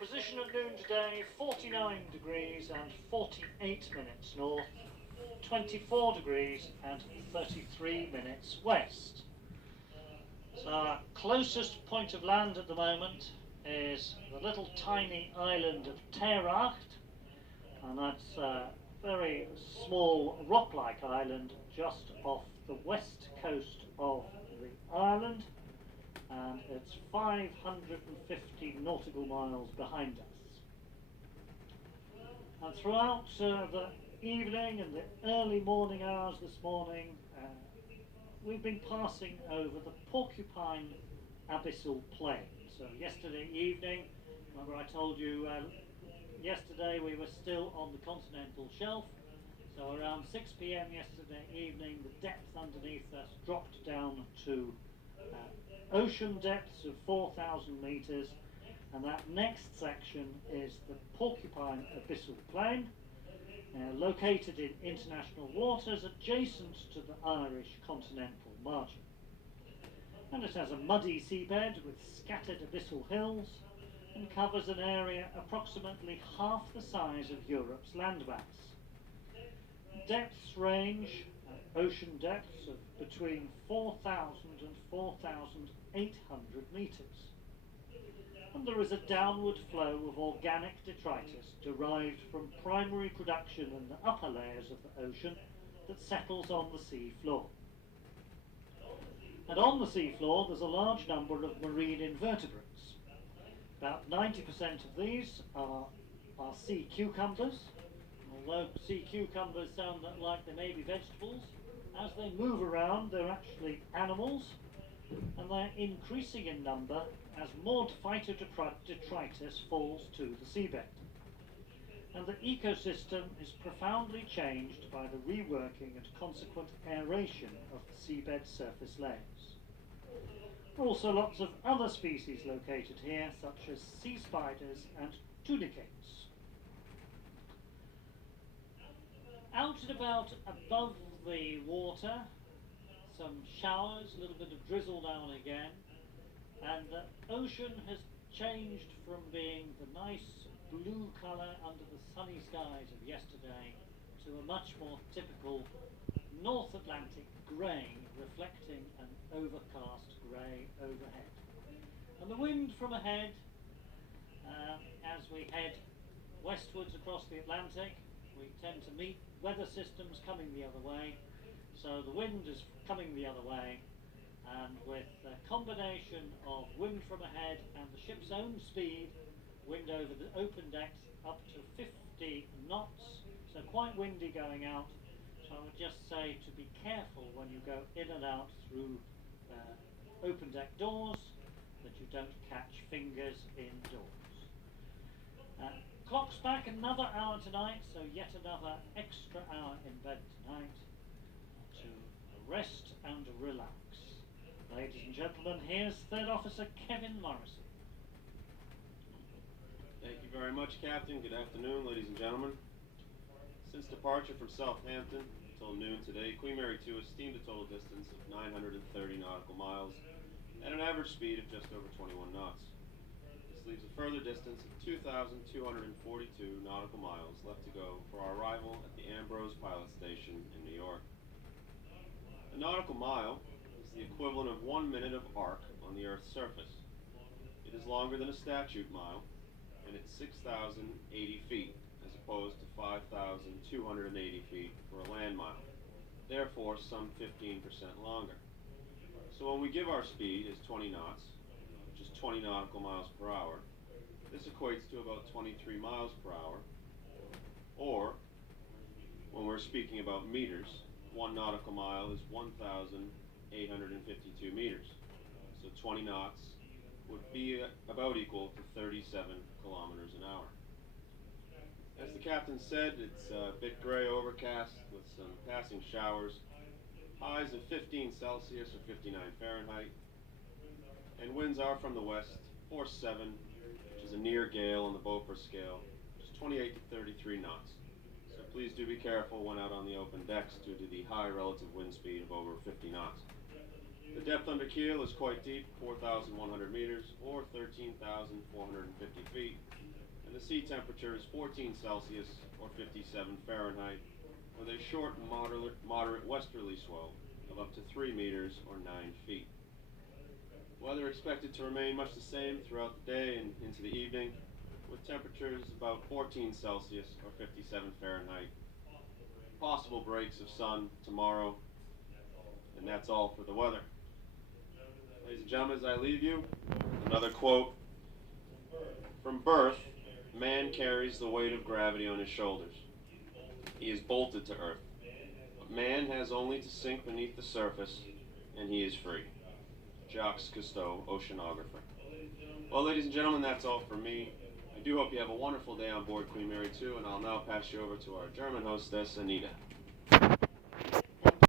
position at noon today, 49 degrees and 48 minutes north, 24 degrees and 33 minutes west. So our closest point of land at the moment is the little tiny island of Terracht, and that's a very small rock-like island just off the west coast of the island, and it's 550 nautical miles behind us. And throughout the evening and the early morning hours this morning, we've been passing over the Porcupine Abyssal Plain. So yesterday evening, remember I told you yesterday we were still on the continental shelf, so around 6 p.m. yesterday evening the depth underneath us dropped down to ocean depths of 4,000 metres, and that next section is the Porcupine Abyssal Plain, located in international waters adjacent to the Irish continental margin. And it has a muddy seabed with scattered abyssal hills and covers an area approximately half the size of Europe's landmass. Depths range, ocean depths of between 4,000 and 4,800 metres. And there is a downward flow of organic detritus derived from primary production in the upper layers of the ocean that settles on the sea floor. And on the sea floor there's a large number of marine invertebrates. About 90% of these are sea cucumbers. Although sea cucumbers sound like they may be vegetables, as they move around they're actually animals, and they're increasing in number as more phytodetritus falls to the seabed. And the ecosystem is profoundly changed by the reworking and consequent aeration of the seabed surface layers. There are also lots of other species located here, such as sea spiders and tunicates. Out and about above the water, some showers, a little bit of drizzle now and again, and the ocean has changed from being the nice blue colour under the sunny skies of yesterday to a much more typical North Atlantic grey, reflecting an overcast grey overhead. And the wind from ahead, as we head westwards across the Atlantic, we tend to meet weather systems coming the other way, so the wind is coming the other way, and with a combination of wind from ahead and the ship's own speed, wind over the open decks up to 50 knots, so quite windy going out. So I would just say to be careful when you go in and out through open deck doors, that you don't catch fingers indoors. Clock's back another hour tonight, so yet another extra hour in bed tonight to rest and relax. Ladies and gentlemen, here's Third Officer Kevin Morrison. Thank you very much, Captain. Good afternoon, ladies and gentlemen. Since departure from Southampton until noon today, Queen Mary 2 has steamed a total distance of 930 nautical miles at an average speed of just over 21 knots. This leaves a further distance of 2,242 nautical miles left to go for our arrival at the Ambrose Pilot Station in New York. A nautical mile is the equivalent of 1 minute of arc on the Earth's surface. It is longer than a statute mile, and it's 6,080 feet, as opposed to 5,280 feet for a land mile, therefore some 15% longer. So when we give our speed as 20 knots, which is 20 nautical miles per hour, this equates to about 23 miles per hour, or when we're speaking about meters, 1 nautical mile is 1,852 meters. So 20 knots would be about equal to 37 kilometers an hour. As the captain said, it's a bit gray overcast with some passing showers, highs of 15 Celsius or 59 Fahrenheit, and winds are from the west, force 7, which is a near gale on the Beaufort scale, which is 28 to 33 knots. So please do be careful when out on the open decks due to the high relative wind speed of over 50 knots. The depth under keel is quite deep, 4,100 meters or 13,450 feet, and the sea temperature is 14 Celsius or 57 Fahrenheit, with a short moderate westerly swell of up to 3 meters or 9 feet. Weather expected to remain much the same throughout the day and into the evening, with temperatures about 14 Celsius or 57 Fahrenheit. Possible breaks of sun tomorrow, and that's all for the weather. Ladies and gentlemen, as I leave you, another quote. From birth, man carries the weight of gravity on his shoulders. He is bolted to earth. But man has only to sink beneath the surface, and he is free. Jacques Cousteau, oceanographer. Well, ladies and gentlemen, that's all for me. I do hope you have a wonderful day on board Queen Mary 2, and I'll now pass you over to our German hostess, Anita.